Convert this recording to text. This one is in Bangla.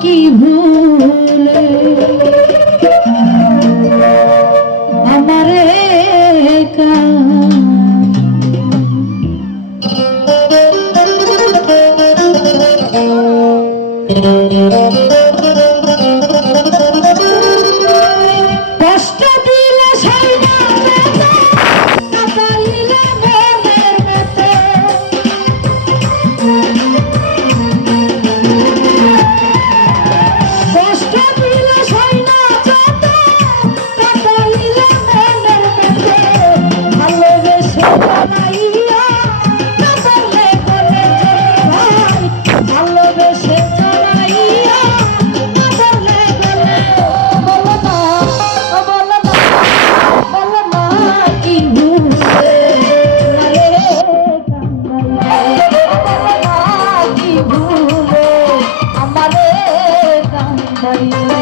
কি ভুলে আমারে কষ্ট দিলে সাইনা কাটাইলে মনের মেতে কষ্ট দিলে সাইনা কাটাইলে মনের মেতে ভালোবেসে বানাইয়া কাটালে বলে ভাই ভালোবেসে বানাইয়া কাটালে বলে বলো না বলো না বলো না কি ভুলে মারে কান্দাইলে বলো না কি ভুলে আমারে কান্দাইলে